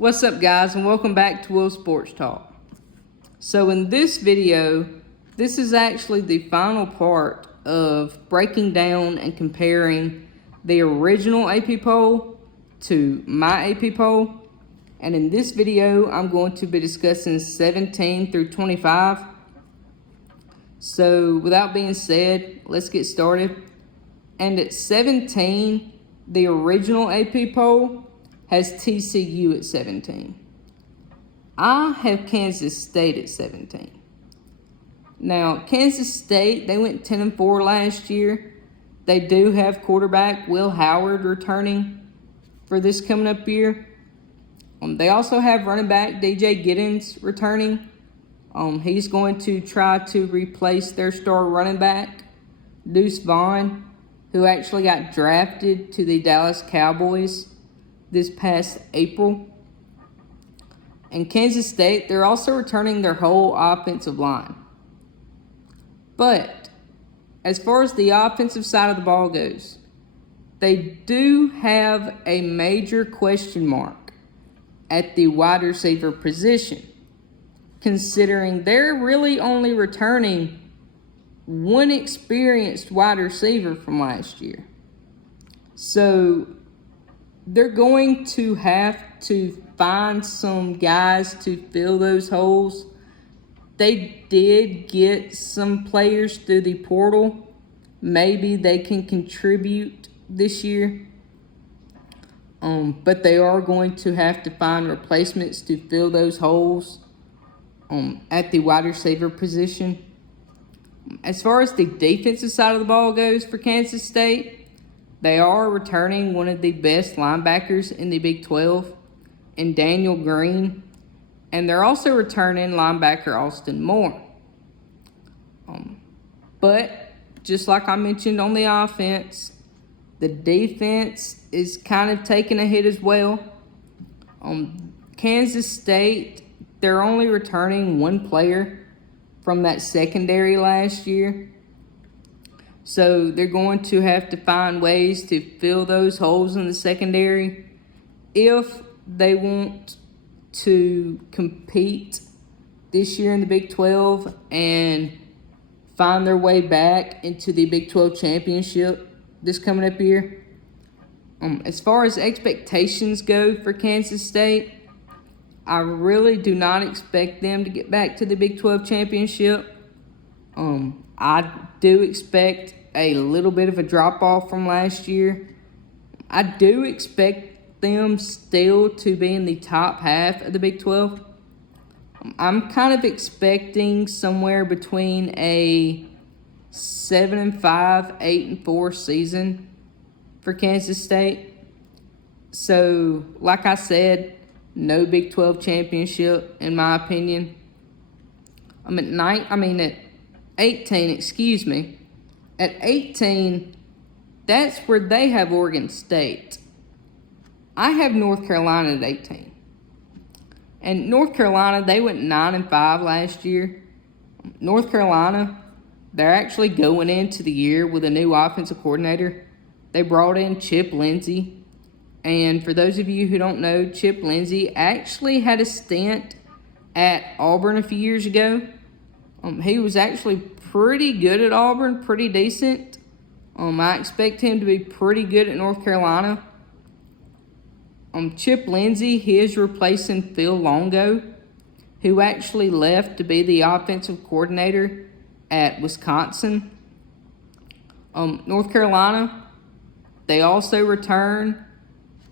What's up, guys, and welcome back to Will Sports Talk. So in this video, this is actually the final part of breaking down and comparing the original AP poll to my AP poll. And in this video, I'm going to be discussing 17 through 25. So without being said, let's get started. And at 17, the original AP poll has TCU at 17. I have Kansas State at 17. Now, Kansas State, they went 10-4 last year. They do have quarterback Will Howard returning for this coming up year. They also have running back DJ Giddens returning. He's going to try to replace their star running back, Deuce Vaughn, who actually got drafted to the Dallas Cowboys this past April. And Kansas State, they're also returning their whole offensive line. But as far as the offensive side of the ball goes, they do have a major question mark at the wide receiver position, considering they're really only returning one experienced wide receiver from last year. So they're going to have to find some guys to fill those holes. They did get some players through the portal. Maybe they can contribute this year. But they are going to have to find replacements to fill those holes at the wide receiver position. As far as the defensive side of the ball goes for Kansas State, they are returning one of the best linebackers in the Big 12 in Daniel Green. And they're also returning linebacker Austin Moore. But just like I mentioned on the offense, the defense is kind of taking a hit as well. Kansas State, they're only returning one player from that secondary last year. So they're going to have to find ways to fill those holes in the secondary if they want to compete this year in the Big 12 and find their way back into the Big 12 championship this coming up year. As far as expectations go for Kansas State, I really do not expect them to get back to the Big 12 championship. I do expect a little bit of a drop-off from last year. I do expect them still to be in the top half of the Big 12. I'm kind of expecting somewhere between a 7-5, 8-4 season for Kansas State. So, like I said, no Big 12 championship, in my opinion. At 18, excuse me. At 18, that's where they have Oregon State. I have North Carolina at 18. And North Carolina, they went 9-5 last year. North Carolina, they're actually going into the year with a new offensive coordinator. They brought in Chip Lindsey. And for those of you who don't know, Chip Lindsey actually had a stint at Auburn a few years ago. He was actually pretty good at Auburn, pretty decent. I expect him to be pretty good at North Carolina. Chip Lindsey, he is replacing Phil Longo, who actually left to be the offensive coordinator at Wisconsin. North Carolina, they also return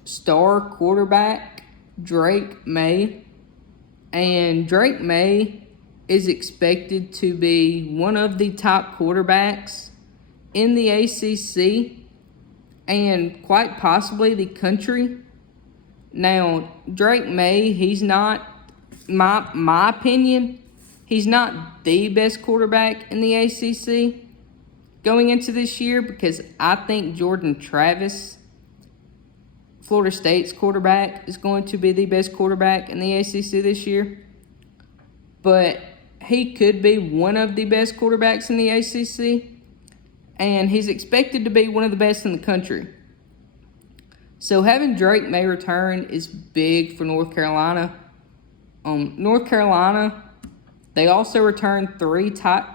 star quarterback Drake May. And Drake May is expected to be one of the top quarterbacks in the ACC and quite possibly the country. Now, Drake May, he's not, my opinion, he's not the best quarterback in the ACC going into this year, because I think Jordan Travis, Florida State's quarterback, is going to be the best quarterback in the ACC this year. But he could be one of the best quarterbacks in the ACC, and he's expected to be one of the best in the country. So having Drake May return is big for North Carolina. North Carolina, they also returned three tight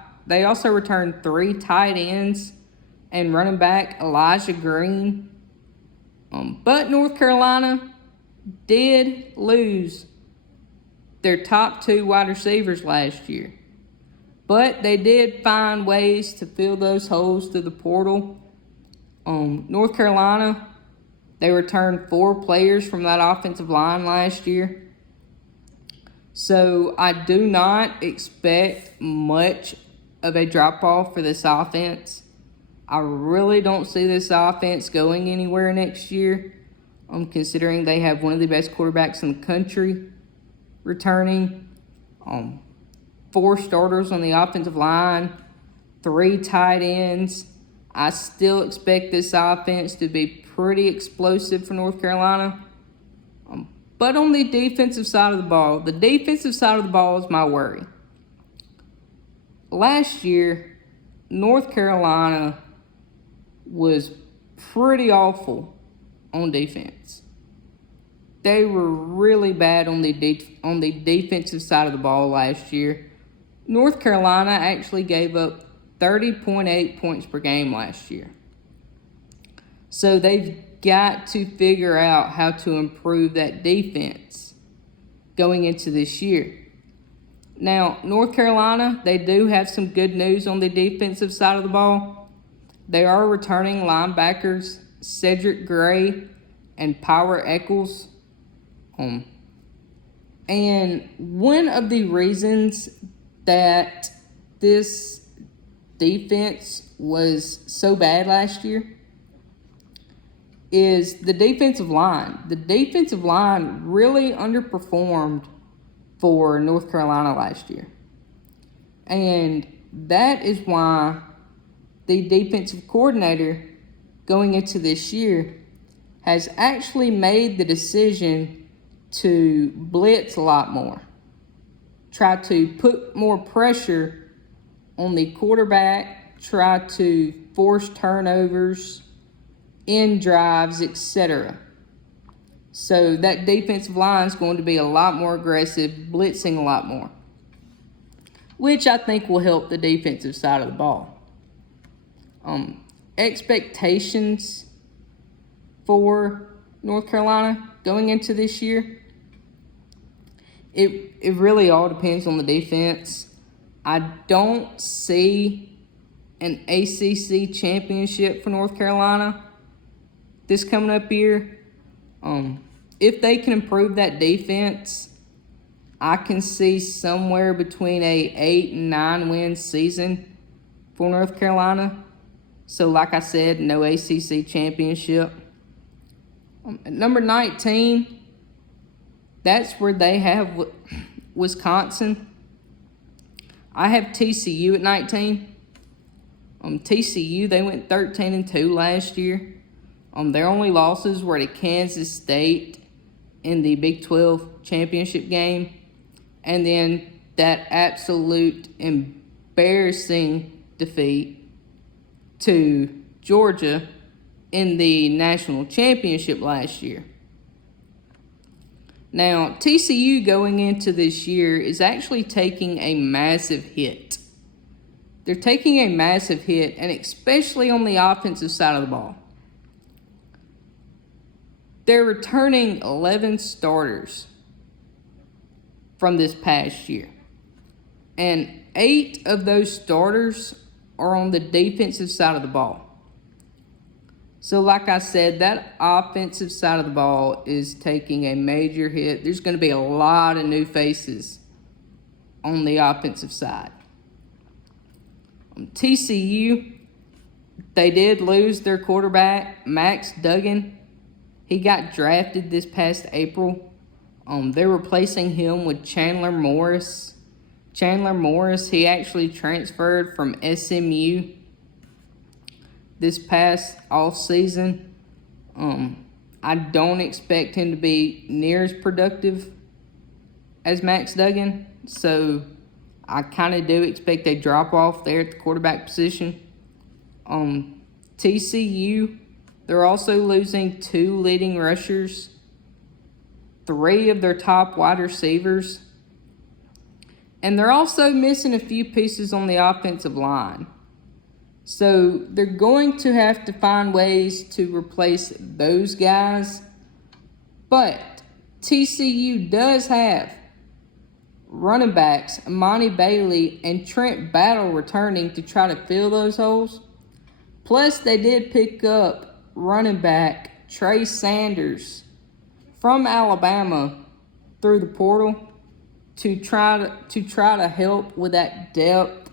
ends and running back Elijah Green. But North Carolina did lose their top 2 wide receivers last year. But they did find ways to fill those holes through the portal. North Carolina, they returned 4 players from that offensive line last year. So I do not expect much of a drop-off for this offense. I really don't see this offense going anywhere next year, considering they have one of the best quarterbacks in the country returning. 4 starters on the offensive line, 3 tight ends. I still expect this offense to be pretty explosive for North Carolina. But on the defensive side of the ball is my worry. Last year, North Carolina was pretty awful on defense. They were really bad on the defensive side of the ball last year. North Carolina actually gave up 30.8 points per game last year. So they've got to figure out how to improve that defense going into this year. Now, North Carolina, they do have some good news on the defensive side of the ball. They are returning linebackers Cedric Gray and Power Eccles. And one of the reasons that this defense was so bad last year is the defensive line. The defensive line really underperformed for North Carolina last year. And that is why the defensive coordinator going into this year has actually made the decision to blitz a lot more. Try to put more pressure on the quarterback, try to force turnovers, end drives, etc. So that defensive line is going to be a lot more aggressive, blitzing a lot more, which I think will help the defensive side of the ball. Expectations for North Carolina going into this year, it really all depends on the defense. I don't see an ACC championship for North Carolina this coming up year. If they can improve that defense, I can see somewhere between a 8 and 9 win season for North Carolina. So like I said, no ACC championship. At number 19, that's where they have Wisconsin. I have TCU at 19. TCU, they went 13-2 last year. Their only losses were to Kansas State in the Big 12 championship game, and then that absolute embarrassing defeat to Georgia in the national championship last year. Now, TCU going into this year is actually taking a massive hit. They're taking a massive hit, and especially on the offensive side of the ball. They're returning 11 starters from this past year. And 8 of those starters are on the defensive side of the ball. So like I said, that offensive side of the ball is taking a major hit. There's going to be a lot of new faces on the offensive side. TCU, they did lose their quarterback, Max Duggan. He got drafted this past April. They're replacing him with Chandler Morris. Chandler Morris, he actually transferred from SMU this past off season. I don't expect him to be near as productive as Max Duggan, so I kind of do expect a drop off there at the quarterback position. TCU, They're also losing 2 leading rushers, 3 of their top wide receivers, and they're also missing a few pieces on the offensive line. So they're going to have to find ways to replace those guys. But TCU does have running backs Imani Bailey and Trent Battle returning to try to fill those holes. Plus, they did pick up running back Trey Sanders from Alabama through the portal to try to help with that depth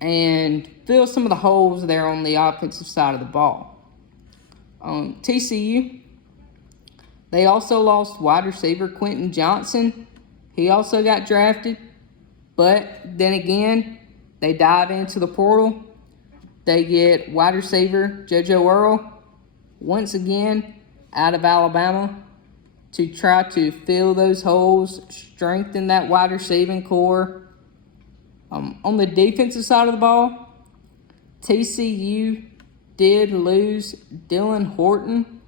and fill some of the holes there on the offensive side of the ball. TCU, they also lost wide receiver Quentin Johnson. He also got drafted, but then again, they dive into the portal. They get wide receiver JoJo Earl, once again, out of Alabama, to try to fill those holes, strengthen that wide receiving core. On the defensive side of the ball, TCU did lose Dylan Horton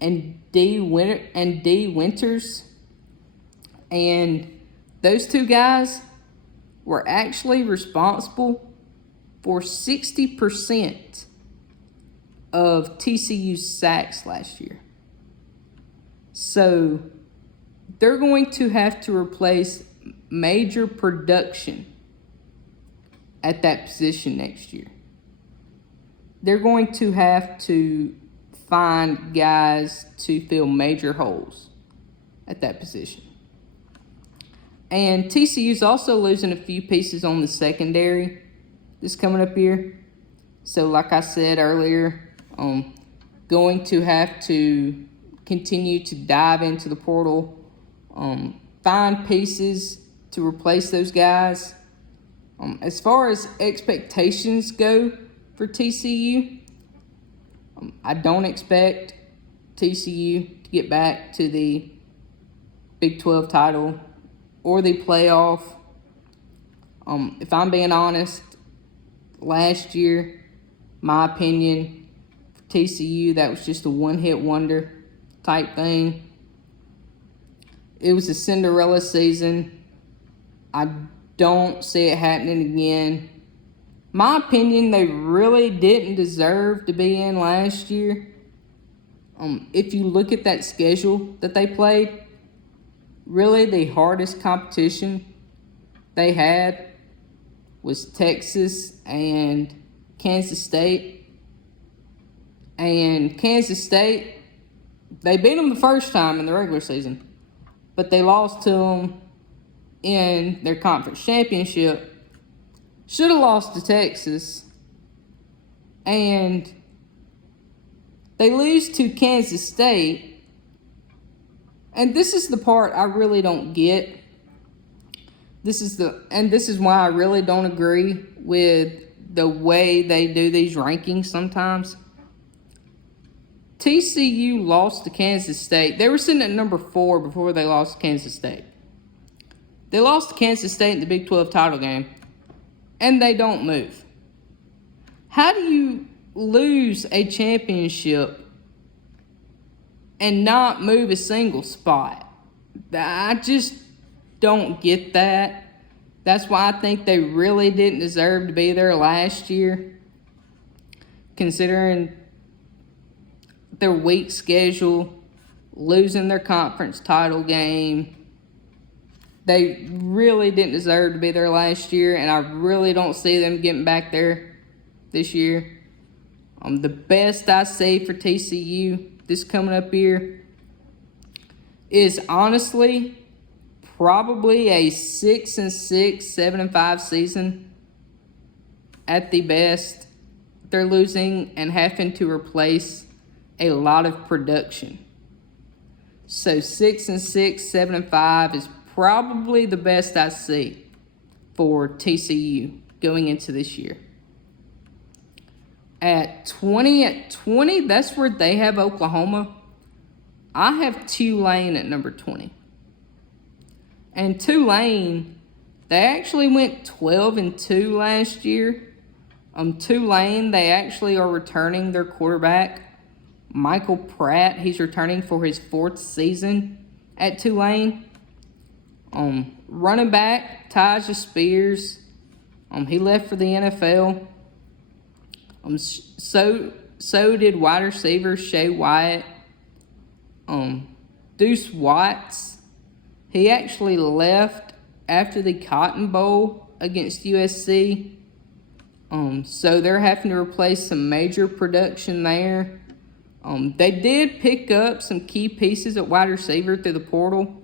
and D. Winters. And those 2 guys were actually responsible for 60% of TCU's sacks last year. So they're going to have to replace major production at that position next year. They're going to have to find guys to fill major holes at that position. And TCU's also losing a few pieces on the secondary this coming up here. So like I said earlier, going to have to continue to dive into the portal, find pieces to replace those guys. As far as expectations go for TCU, I don't expect TCU to get back to the Big 12 title or the playoff. If I'm being honest, last year, my opinion, for TCU, that was just a one-hit wonder type thing. It was a Cinderella season. I don't see it happening again. My opinion, they really didn't deserve to be in last year. If you look at that schedule that they played, really the hardest competition they had was Texas and Kansas State. And Kansas State, they beat them the first time in the regular season, but they lost to them in their conference championship. Should have lost to Texas. And they lose to Kansas State. And this is the part I really don't get. This is why I really don't agree with the way they do these rankings sometimes. TCU lost to Kansas State. They were sitting at number 4 before they lost to Kansas State. They lost to Kansas State in the Big 12 title game, and they don't move. How do you lose a championship and not move a single spot? I just don't get that. That's why I think they really didn't deserve to be there last year, considering their weak schedule, losing their conference title game. They really didn't deserve to be there last year, and I really don't see them getting back there this year. The best I see for TCU this coming up year is honestly probably a 6-6, 7-5 season at the best. They're losing and having to replace a lot of production. So 6-6, 7-5 is probably the best I see for TCU going into this year. At 20, that's where they have Oklahoma. I have Tulane at number 20. And Tulane, they actually went 12-2 last year. Tulane, they actually are returning their quarterback, Michael Pratt, he's returning for his 4th season at Tulane. Running back, Tyjae Spears, he left for the NFL. So did wide receiver Shea Wyatt. Deuce Watts, he actually left after the Cotton Bowl against USC. So they're having to replace some major production there. They did pick up some key pieces at wide receiver through the portal.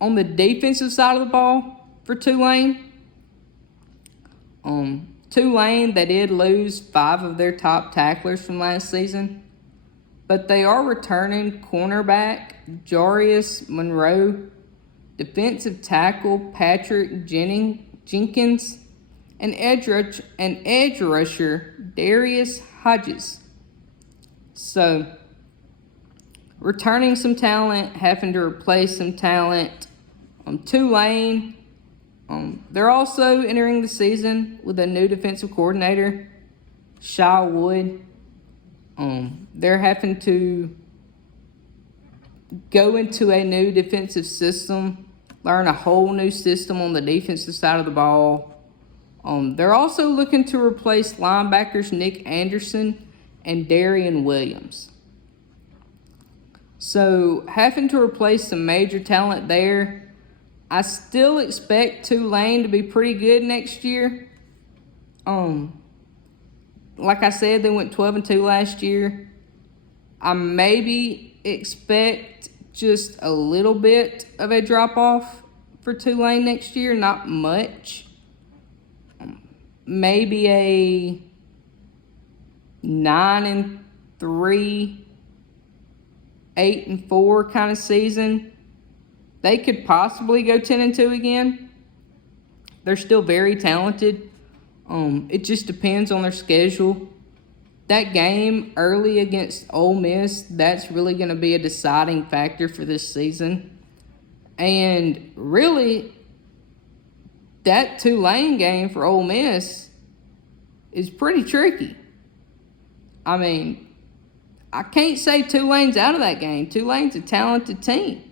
On the defensive side of the ball for Tulane, they did lose 5 of their top tacklers from last season, but they are returning cornerback Jarius Monroe, defensive tackle Patrick Jenkins, and edge rusher Darius Hodges. So, returning some talent, having to replace some talent. Tulane, they're also entering the season with a new defensive coordinator, Shy Wood. They're having to go into a new defensive system, learn a whole new system on the defensive side of the ball. They're also looking to replace linebackers Nick Anderson and Darian Williams. So, having to replace some major talent there, I still expect Tulane to be pretty good next year. Like I said, they went 12-2 last year. I maybe expect just a little bit of a drop-off for Tulane next year, not much. Maybe a 9-3, 8-4 kind of season. They could possibly go 10-2 again. They're still very talented. It just depends on their schedule. That game early against Ole Miss, that's really going to be a deciding factor for this season. And really, that Tulane game for Ole Miss is pretty tricky. I mean, I can't say Tulane's out of that game. Tulane's a talented team.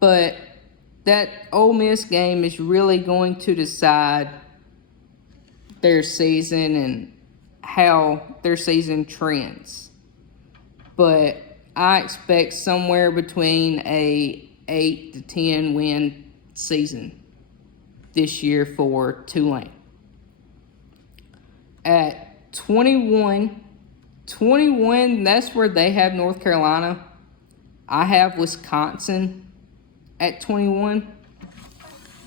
But that Ole Miss game is really going to decide their season and how their season trends. But I expect somewhere between a 8-10 win season this year for Tulane. At 21, that's where they have North Carolina. I have Wisconsin at 21.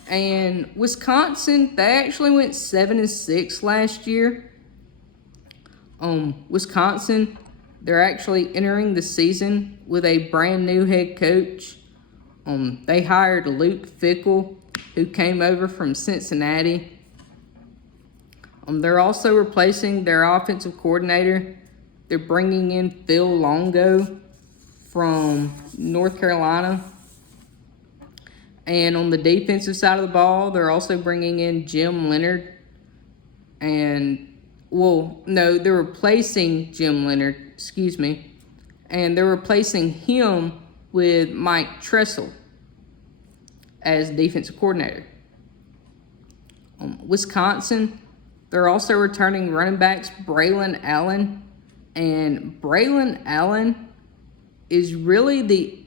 And Wisconsin, they actually went 7-6 last year. Wisconsin, they're actually entering the season with a brand new head coach. They hired Luke Fickell, who came over from Cincinnati. They're also replacing their offensive coordinator. They're bringing in Phil Longo from North Carolina. And on the defensive side of the ball, they're also bringing in Jim Leonard. They're replacing Jim Leonard, and they're replacing him with Mike Tressel as defensive coordinator. Wisconsin, they're also returning running backs Braylon Allen. And Braylon Allen is really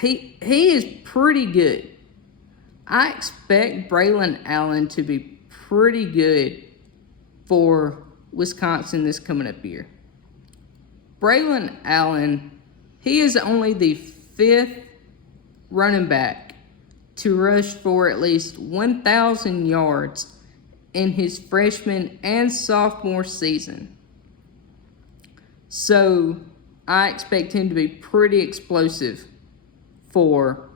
he is pretty good. I expect Braylon Allen to be pretty good for Wisconsin this coming up year. Braylon Allen, he is only the 5th running back to rush for at least 1,000 yards in his freshman and sophomore season. So I expect him to be pretty explosive for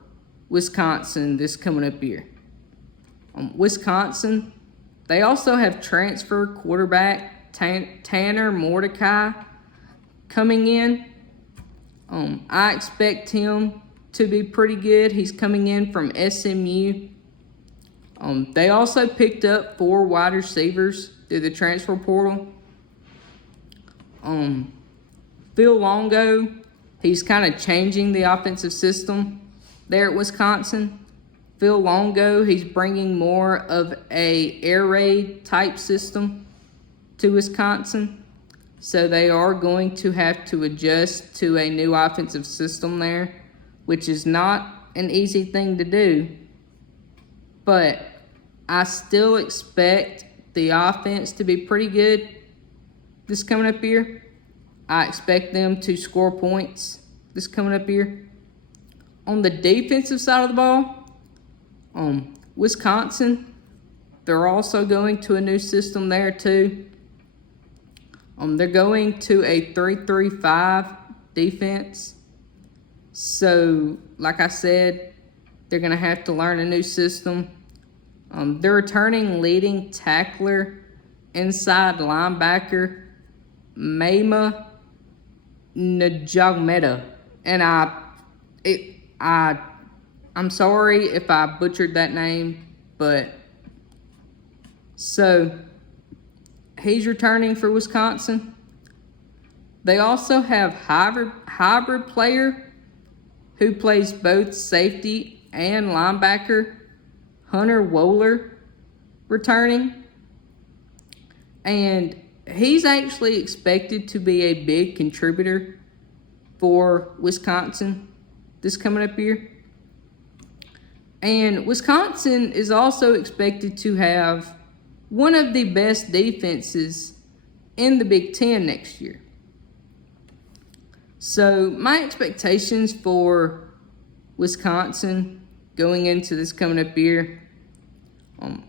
Wisconsin this coming up year. Wisconsin, they also have transfer quarterback Tanner Mordecai coming in. I expect him to be pretty good. He's coming in from SMU. They also picked up 4 wide receivers through the transfer portal. Phil Longo, he's kind of changing the offensive system there at Wisconsin. Phil Longo, he's bringing more of a air raid type system to Wisconsin. So they are going to have to adjust to a new offensive system there, which is not an easy thing to do. But I still expect the offense to be pretty good this coming up year. I expect them to score points this coming up year. On the defensive side of the ball, Wisconsin, they're also going to a new system there too. They're going to a 3-3-5 defense. So, like I said, they're going to have to learn a new system. They're returning leading tackler, inside linebacker, Mama Njagmeta. And I'm sorry if I butchered that name, but so he's returning for Wisconsin. They also have hybrid player who plays both safety and linebacker, Hunter Wohler, returning. And he's actually expected to be a big contributor for Wisconsin this coming up year. And Wisconsin is also expected to have one of the best defenses in the Big Ten next year. So my expectations for Wisconsin going into this coming up year,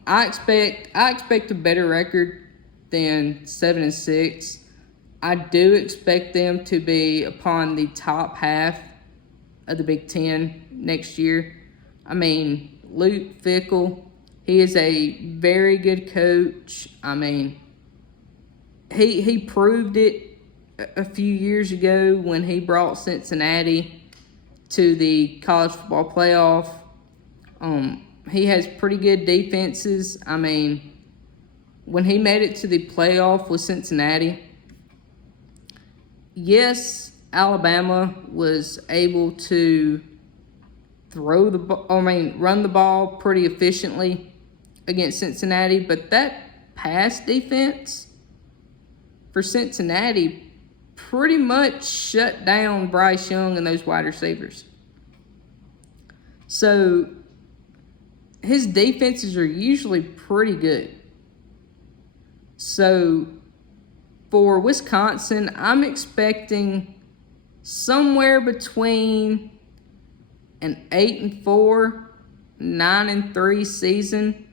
I expect a better record than 7-6. I do expect them to be upon the top half of the Big Ten next year. I mean, Luke Fickell, he is a very good coach. I mean, he proved it a few years ago when he brought Cincinnati to the college football playoff. He has pretty good defenses. I mean, when he made it to the playoff with Cincinnati, yes, Alabama was able to run the ball pretty efficiently against Cincinnati, but that pass defense for Cincinnati pretty much shut down Bryce Young and those wide receivers. So his defenses are usually pretty good. So for Wisconsin, I'm expecting somewhere between an 8-4, 9-3 season.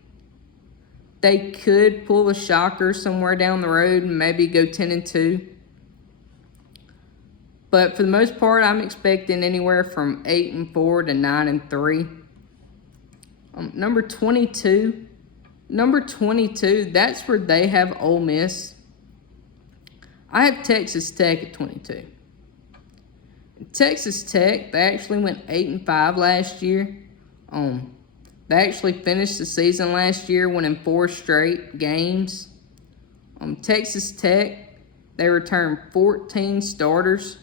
They could pull a shocker somewhere down the road and maybe go 10-2. But for the most part, I'm expecting anywhere from 8-4 to 9-3. Number 22, that's where they have Ole Miss. I have Texas Tech at 22. Texas Tech, they actually went 8-5 last year. They actually finished the season last year winning 4 straight games. Texas Tech, they returned 14 starters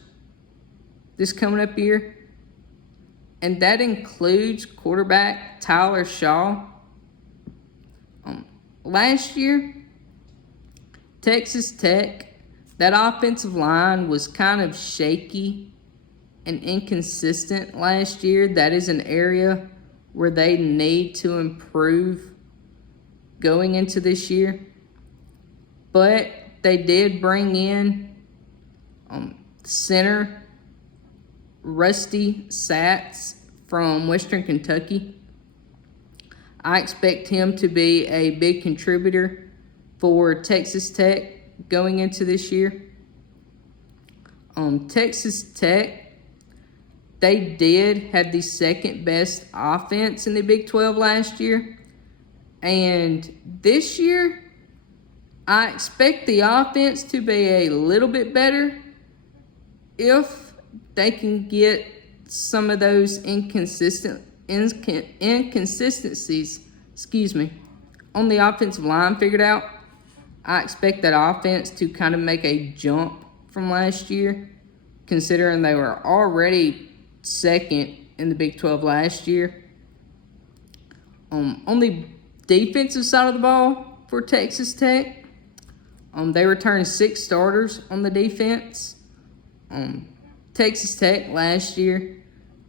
this coming up year. And that includes quarterback Tyler Shaw. Last year, Texas Tech, that offensive line was kind of shaky and inconsistent last year. That is an area where they need to improve going into this year. But they did bring in center Rusty Satz from Western Kentucky. I expect him to be a big contributor for Texas Tech going into this year. Texas Tech, they did have the second best offense in the Big 12 last year. And this year, I expect the offense to be a little bit better if they can get some of those inconsistencies, on the offensive line figured out. I expect that offense to kind of make a jump from last year, considering they were already second in the Big 12 last year. On the defensive side of the ball for Texas Tech, they returned 6 starters on the defense. Texas Tech last year,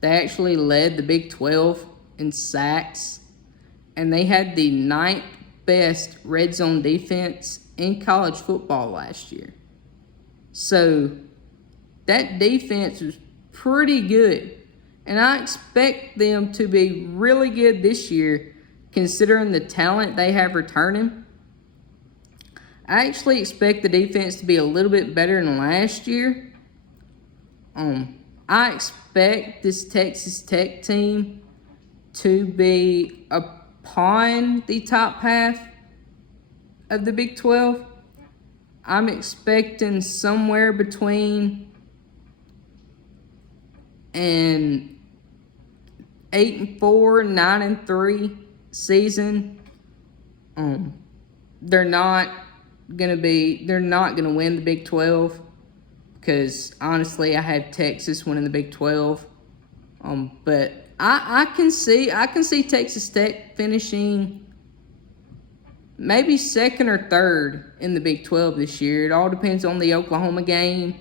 they actually led the Big 12 in sacks, and they had the 9th best red zone defense in college football last year. So that defense was pretty good, and I expect them to be really good this year considering the talent they have returning. I actually expect the defense to be a little bit better than last year. I expect this Texas Tech team to be upon the top half of the Big 12. I'm expecting somewhere between an 8-4, 9-3 season. They're not gonna win the Big 12, because honestly I have Texas winning the Big 12. But I can see Texas Tech finishing maybe 2nd or 3rd in the Big 12 this year. It all depends on the Oklahoma game,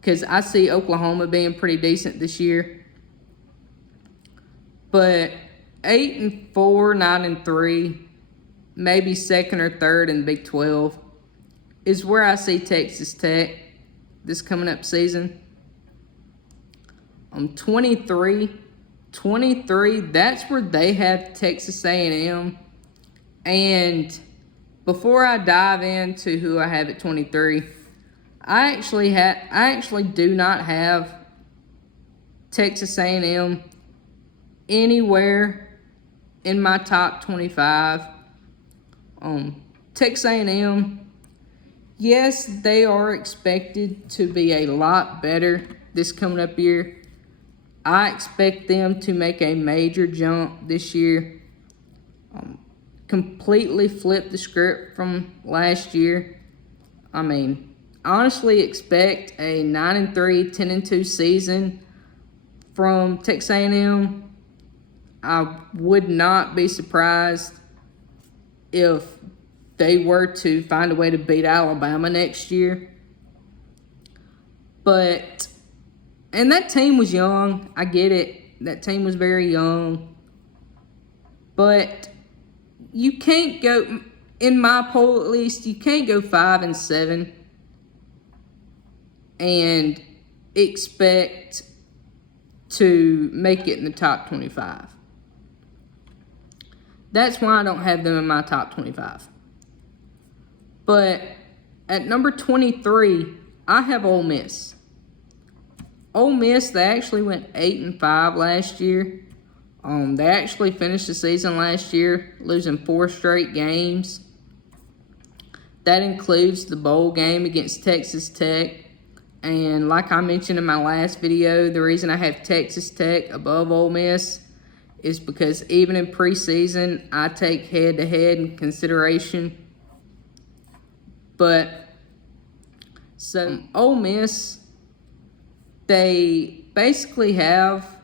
because I see Oklahoma being pretty decent this year. But 8-4, 9-3, maybe 2nd or 3rd in the Big 12 is where I see Texas Tech this coming up season. 23, that's where they have Texas A&M. And before I dive into who I have at 23, I actually do not have Texas A&M anywhere in my top 25. Texas A&M, yes, they are expected to be a lot better this coming up year. I expect them to make a major jump this year. Completely flip the script from last year. I mean, honestly expect a 9-3, 10-2 season from Texas A&M. I would not be surprised if they were to find a way to beat Alabama next year. And that team was young. I get it. That team was very young. But you can't go, in my poll at least, you can't go 5-7 and expect to make it in the top 25. That's why I don't have them in my top 25. But at number 23, I have Ole Miss. Ole Miss, they actually went 8-5 last year. They actually finished the season last year losing 4 straight games. That includes the bowl game against Texas Tech. And like I mentioned in my last video, the reason I have Texas Tech above Ole Miss is because even in preseason, I take head-to-head in consideration. But, so Ole Miss, they basically have,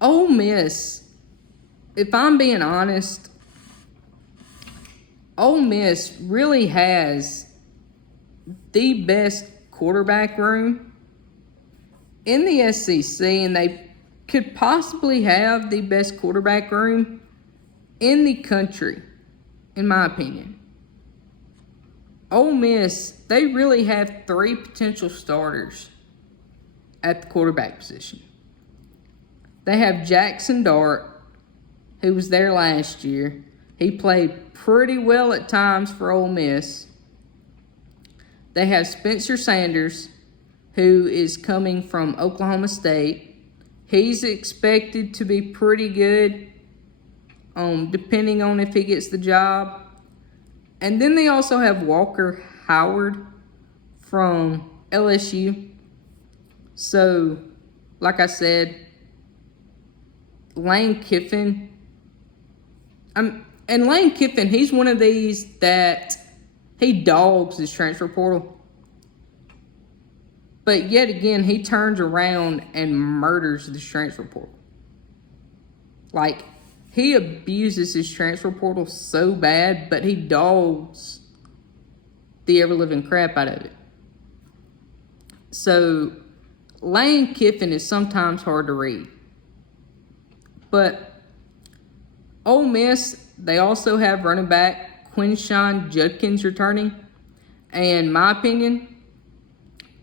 Ole Miss, if I'm being honest, Ole Miss really has the best quarterback room in the SEC, and they could possibly have the best quarterback room in the country, in my opinion. Ole Miss, they really have 3 potential starters at the quarterback position. They have Jackson Dart, who was there last year. He played pretty well at times for Ole Miss. They have Spencer Sanders, who is coming from Oklahoma State. He's expected to be pretty good, depending on if he gets the job. And then they also have Walker Howard from LSU. So, like I said, Lane Kiffin. And Lane Kiffin, he's one of these that he dogs his transfer portal. But yet again, he turns around and murders the transfer portal. Like, he abuses his transfer portal so bad, but he dogs the ever-living crap out of it. So, Lane Kiffin is sometimes hard to read. But Ole Miss, they also have running back Quinshon Judkins returning. And my opinion,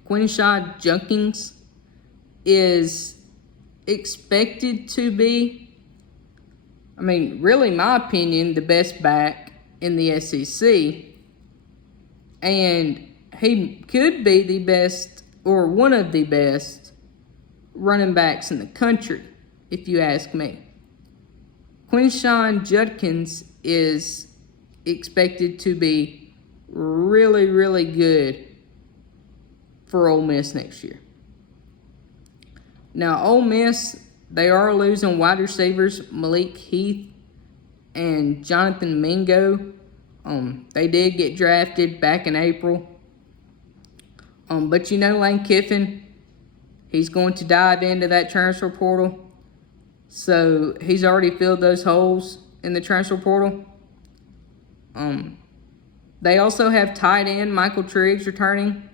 Quinshon Judkins is expected to be, really my opinion, the best back in the SEC. And he could be the best, or one of the best, running backs in the country, if you ask me. Quinshon Judkins is expected to be really, really good for Ole Miss next year. Now, Ole Miss, they are losing wide receivers Malik Heath and Jonathan Mingo. They did get drafted back in April. But you know Lane Kiffin, he's going to dive into that transfer portal. So he's already filled those holes in the transfer portal. They also have tight end Michael Triggs returning.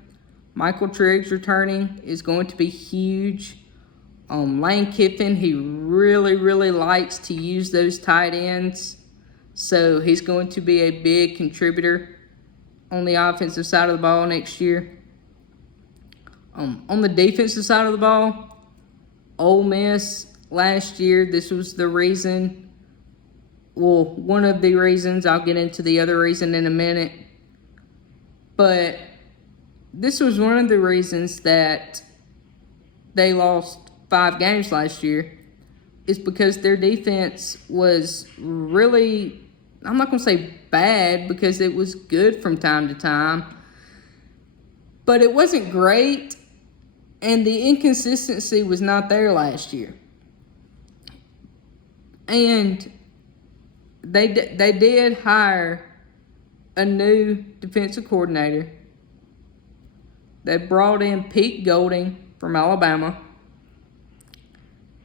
Michael Triggs returning is going to be huge. Lane Kiffin, he really, really likes to use those tight ends. So he's going to be a big contributor on the offensive side of the ball next year. On the defensive side of the ball, Ole Miss last year, this was the reason, well, one of the reasons. I'll get into the other reason in a minute. But this was one of the reasons that they lost 5 games last year, is because their defense was really, I'm not going to say bad, because it was good from time to time, but it wasn't great, and the inconsistency was not there last year. And they did hire a new defensive coordinator. They brought in Pete Golding from Alabama.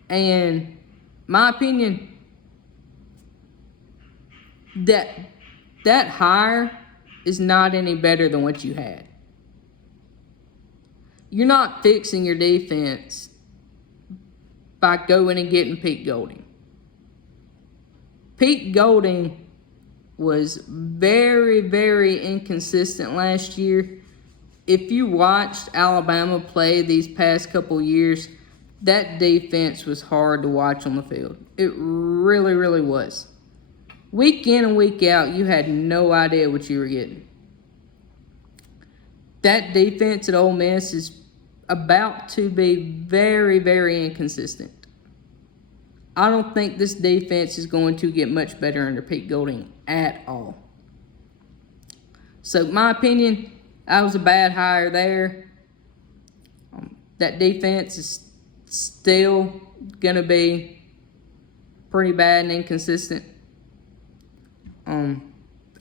And my opinion, that hire is not any better than what you had. You're not fixing your defense by going and getting Pete Golding. Pete Golding was very, very inconsistent last year. If you watched Alabama play these past couple years, that defense was hard to watch on the field. It really, really was. Week in and week out, you had no idea what you were getting. That defense at Ole Miss is about to be very, very inconsistent. I don't think this defense is going to get much better under Pete Golding at all. So, my opinion, that was a bad hire there. That defense is still going to be pretty bad and inconsistent.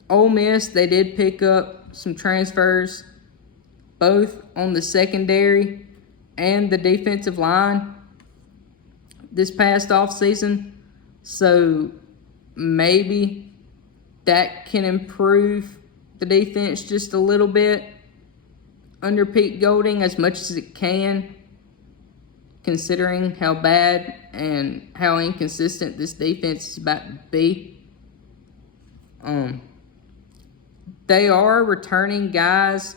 Ole Miss, they did pick up some transfers, both on the secondary and the defensive line this past offseason. So maybe that can improve the defense just a little bit under Pete Golding, as much as it can, considering how bad and how inconsistent this defense is about to be. They are returning guys.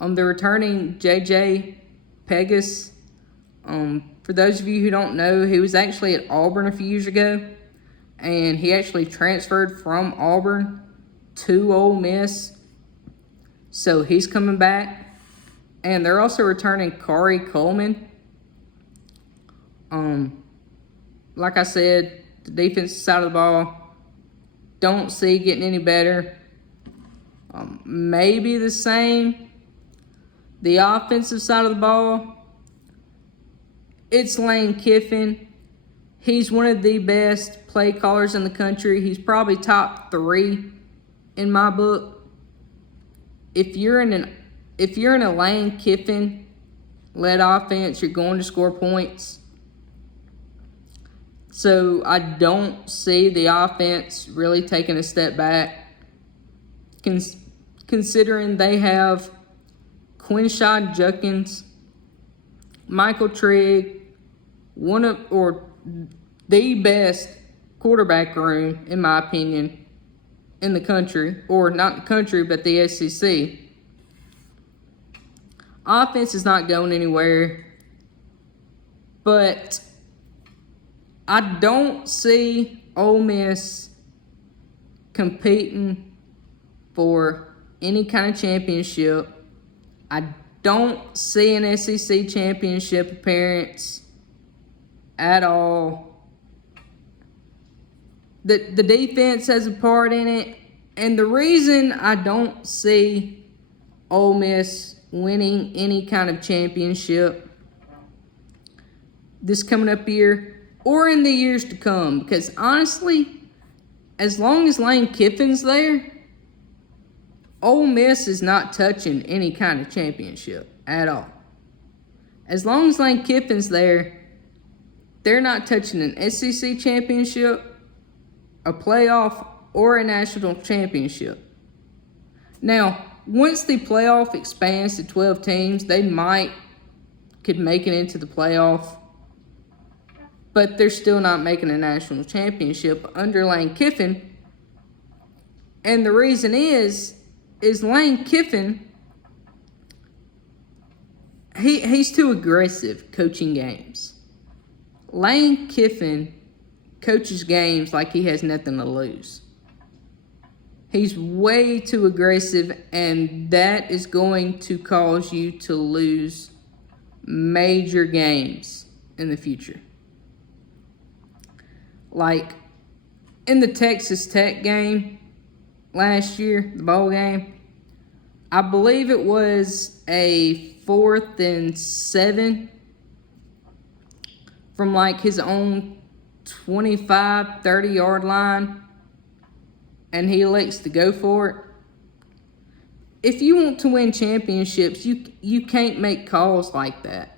They're returning J.J. Pegas. For those of you who don't know, he was actually at Auburn a few years ago, and he actually transferred from Auburn to Ole Miss. So he's coming back. And they're also returning Kari Coleman. Like I said, the defensive side of the ball, don't see getting any better. Maybe the same. The offensive side of the ball, it's Lane Kiffin. He's one of the best play callers in the country. He's probably top 3 in my book. If you're in an if you're in a Lane Kiffin-led offense, you're going to score points. So I don't see the offense really taking a step back, considering they have Quinshon Judkins, Michael Trigg, the best quarterback room, in my opinion, in the country, or not the country, but the SEC. Offense is not going anywhere, but I don't see Ole Miss competing for any kind of championship. I don't see an SEC championship appearance at all. The defense has a part in it, and the reason I don't see Ole Miss winning any kind of championship this coming up year or in the years to come, because honestly, as long as Lane Kiffin's there, Ole Miss is not touching any kind of championship at all. As long as Lane Kiffin's there, they're not touching an SEC championship, a playoff, or a national championship. Now, once the playoff expands to 12 teams, they could make it into the playoff, but they're still not making a national championship under Lane Kiffin. And the reason is Lane Kiffin, he's too aggressive coaching games. Lane Kiffin coaches games like he has nothing to lose. He's way too aggressive, and that is going to cause you to lose major games in the future. Like in the Texas Tech game last year, the bowl game, I believe it was a 4th and 7 from like his own 25, 30-yard line, and he elects to go for it. If you want to win championships, you can't make calls like that.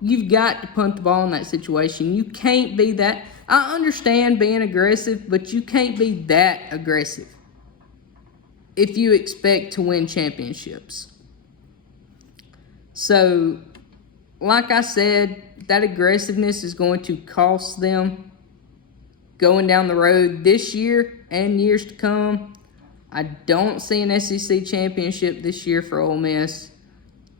You've got to punt the ball in that situation. You can't be that. I understand being aggressive, but you can't be that aggressive if you expect to win championships. So, like I said, that aggressiveness is going to cost them going down the road this year and years to come. I don't see an SEC championship this year for Ole Miss.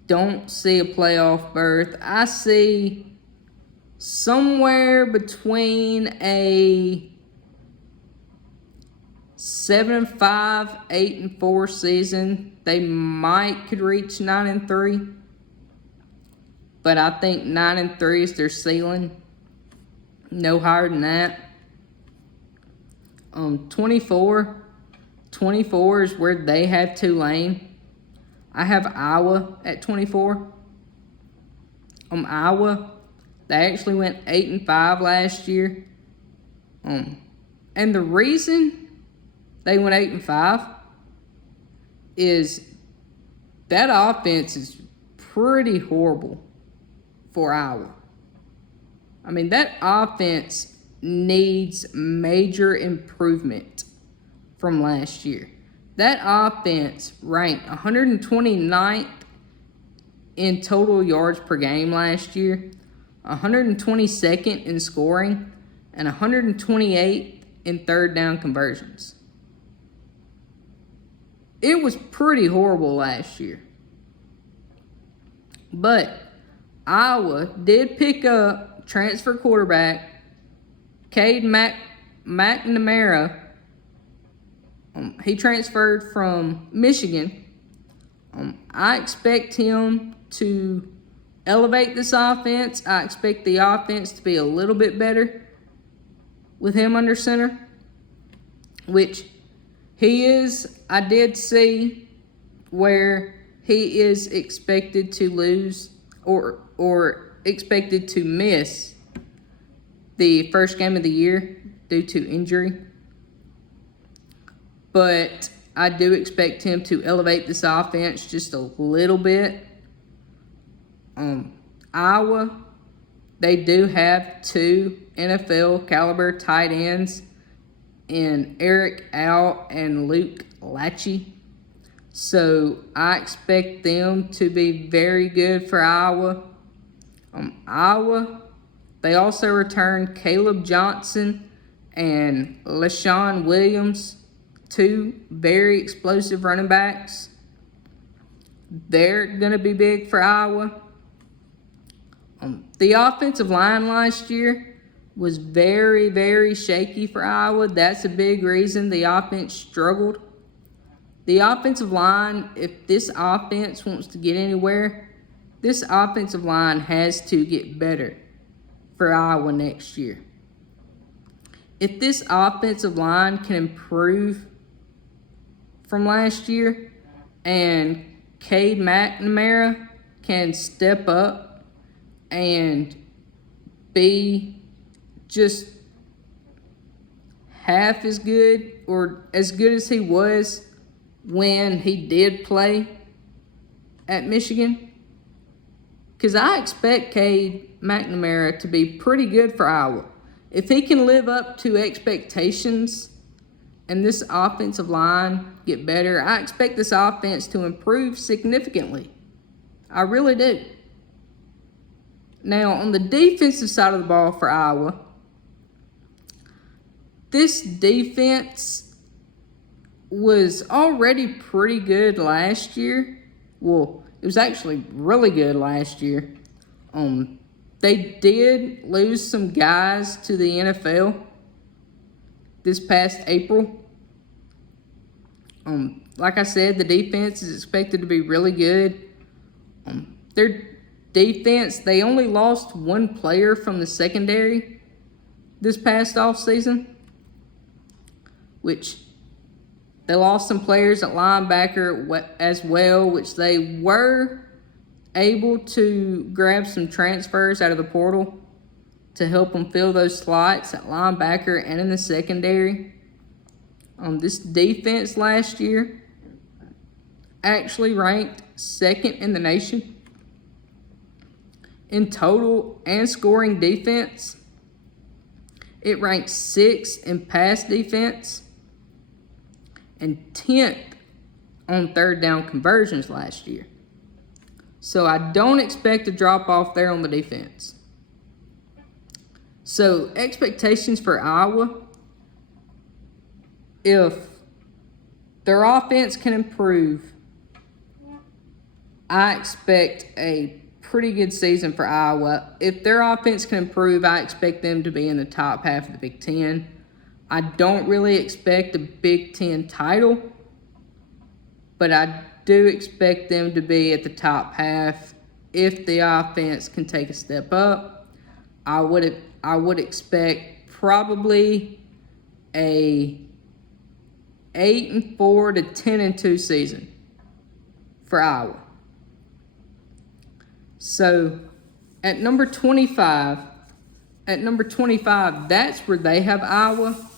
Don't see a playoff berth. I see somewhere between a 7-5, 8-4 season. They could reach 9-3. But I think 9-3 is their ceiling. No higher than that. 24 is where they have Tulane. I have Iowa at 24. Iowa, they actually went 8-5 last year. And the reason they went 8-5 is that offense is pretty horrible for Iowa. I mean, that offense needs major improvement from last year. That offense ranked 129th in total yards per game last year, 122nd in scoring, and 128th in third down conversions. It was pretty horrible last year. But Iowa did pick up transfer quarterback Cade McNamara. He transferred from Michigan. I expect him to elevate this offense. I expect the offense to be a little bit better with him under center, which he is. I did see where he is expected to lose or expected to miss the first game of the year due to injury. But I do expect him to elevate this offense just a little bit. Iowa, they do have 2 NFL caliber tight ends in Eric Al and Luke Lachey. So I expect them to be very good for Iowa. Iowa, they also returned Caleb Johnson and LaShawn Williams, 2 very explosive running backs. They're going to be big for Iowa. The offensive line last year was very, very shaky for Iowa. That's a big reason the offense struggled. The offensive line, if this offense wants to get anywhere, this offensive line has to get better for Iowa next year. If this offensive line can improve from last year and Cade McNamara can step up and be just half as good or as good as he was when he did play at Michigan, because I expect Cade McNamara to be pretty good for Iowa. If he can live up to expectations and this offensive line get better, I expect this offense to improve significantly. I really do. Now, on the defensive side of the ball for Iowa, this defense was already pretty good last year. Well, it was actually really good last year. They did lose some guys to the NFL this past April. Like I said, the defense is expected to be really good. Their defense, they only lost 1 player from the secondary this past offseason, which they lost some players at linebacker as well, which they were able to grab some transfers out of the portal to help them fill those slots at linebacker and in the secondary. This defense last year actually ranked 2nd in the nation in total and scoring defense. It ranked 6th in pass defense and 10th on 3rd down conversions last year. So I don't expect a drop off there on the defense. So expectations for Iowa, if their offense can improve, I expect a pretty good season for Iowa. If their offense can improve, I expect them to be in the top half of the Big Ten. I don't really expect a Big Ten title, but I do expect them to be at the top half. If the offense can take a step up, I would expect probably a 8-4 to 10-2 season for Iowa. So at number 25, that's where they have Iowa.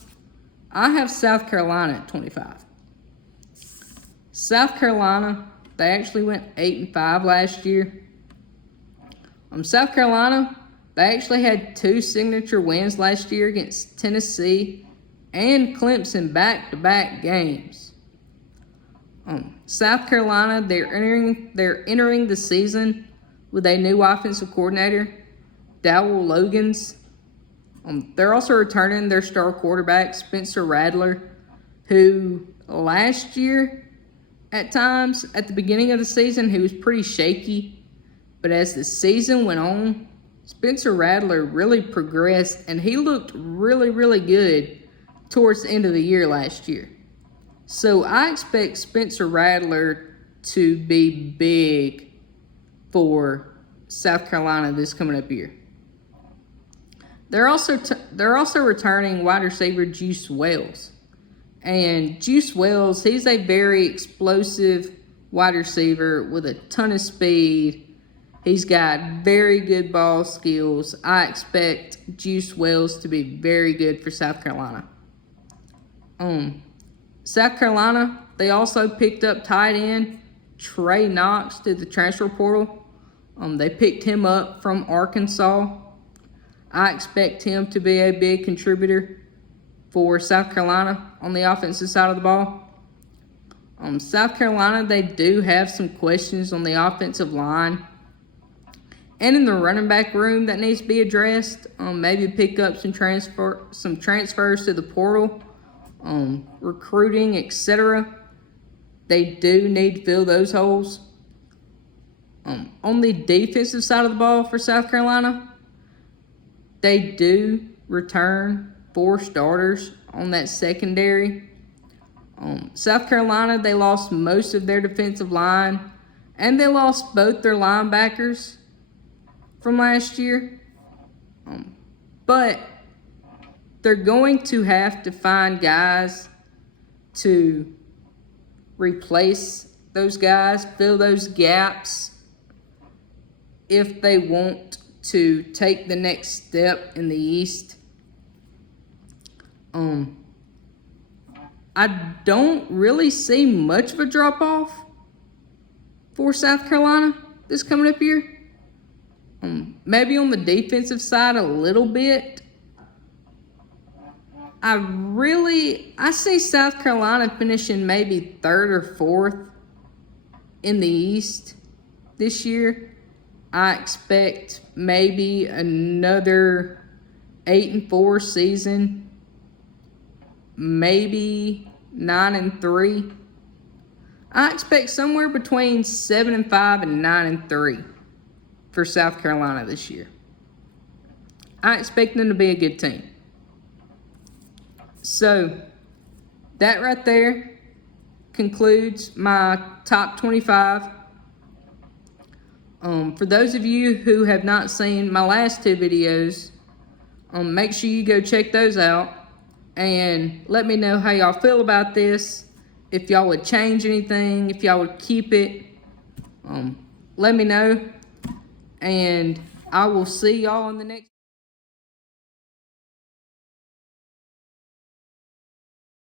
I have South Carolina at 25. South Carolina, they actually went 8-5 last year. South Carolina, they actually had 2 signature wins last year against Tennessee and Clemson back-to-back games. South Carolina, they're entering the season with a new offensive coordinator, Dowell Logans. They're also returning their star quarterback, Spencer Rattler, who last year, at times, at the beginning of the season, he was pretty shaky. But as the season went on, Spencer Rattler really progressed, and he looked really, really good towards the end of the year last year. So I expect Spencer Rattler to be big for South Carolina this coming up year. They're also returning wide receiver Juice Wells. And Juice Wells, he's a very explosive wide receiver with a ton of speed. He's got very good ball skills. I expect Juice Wells to be very good for South Carolina. South Carolina, They also picked up tight end Trey Knox through the transfer portal. They picked him up from Arkansas. I expect him to be a big contributor for South Carolina on the offensive side of the ball. South Carolina, they do have some questions on the offensive line and in the running back room that needs to be addressed. Maybe pick up some transfers to the portal, recruiting, etc. They do need to fill those holes. On the defensive side of the ball for South Carolina, they do return 4 starters on that secondary. South Carolina, they lost most of their defensive line, and they lost both their linebackers from last year. But they're going to have to find guys to replace those guys, fill those gaps, if they want to take the next step in the East. I don't really see much of a drop-off for South Carolina this coming up year. Maybe on the defensive side a little bit. I see South Carolina finishing maybe 3rd or 4th in the East this year. I expect maybe another 8-4 season. Maybe 9-3. I expect somewhere between 7-5 and 9-3 for South Carolina this year. I expect them to be a good team. So that right there concludes my top 25. For those of you who have not seen my last 2 videos, make sure you go check those out. And let me know how y'all feel about this. If y'all would change anything, if y'all would keep it, let me know. And I will see y'all in the next